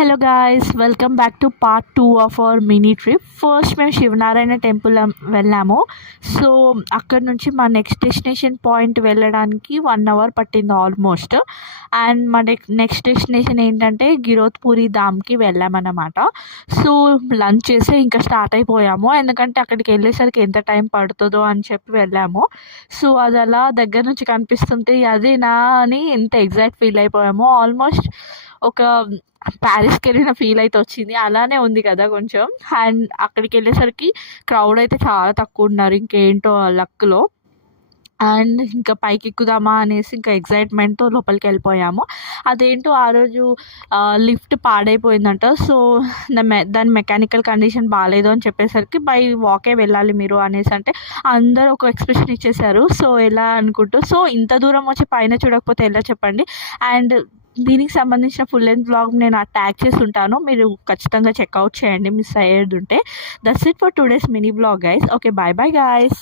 Hello guys, welcome back to part 2 of our mini trip. First మేము Sivanarayana temple వెళ్ళాము. So అక్కడ నుంచి మా నెక్స్ట్ డెస్టినేషన్ పాయింట్ వెళ్ళడానికి 1 అవర్ పట్టింది ఆల్మోస్ట్. అండ్ మా నెక్స్ట్ డెస్టినేషన్ ఏంటంటే గిరోత్పూరి ధామ్కి వెళ్ళామన్నమాట. సో లంచ్ చేసి ఇంకా స్టార్ట్ అయిపోయాము, ఎందుకంటే అక్కడికి వెళ్ళేసరికి ఎంత టైం పడుతుందో అని చెప్పి వెళ్ళాము. సో అది అలా దగ్గర నుంచి కనిపిస్తుంటే అదేనా అని ఎంత ఎగ్జైట్ ఫీల్ అయిపోయాము. ఆల్మోస్ట్ ఒక ప్యారిస్కి వెళ్ళిన ఫీల్ అయితే వచ్చింది. అలానే ఉంది కదా కొంచెం. అండ్ అక్కడికి వెళ్ళేసరికి క్రౌడ్ అయితే చాలా తక్కువ ఉన్నారు, ఇంకేంటో లక్లో. అండ్ ఇంకా పైకి ఎక్కుదామా అనేసి ఇంకా ఎగ్జైట్మెంట్తో లోపలికి వెళ్ళిపోయాము. అదేంటో ఆ రోజు లిఫ్ట్ పాడైపోయిందంట. సో దాని మెకానికల్ కండిషన్ బాగాలేదు అని చెప్పేసరికి బై వాకే వెళ్ళాలి మీరు అనేసి అంటే అందరూ ఒక ఎక్స్ప్రెషన్ ఇచ్చేసారు. సో ఎలా అనుకుంటూ, సో ఇంత దూరం వచ్చి పైన చూడకపోతే ఎలా చెప్పండి. అండ్ దీనికి సంబంధించిన ఫుల్ లెంత్ బ్లాగ్ నేను ట్యాగ్ చేసి ఉంటాను, మీరు ఖచ్చితంగా చెక్అవుట్ చేయండి మిస్ అయ్యేది ఉంటే. That's it for today's mini blog guys. Okay, bye bye guys.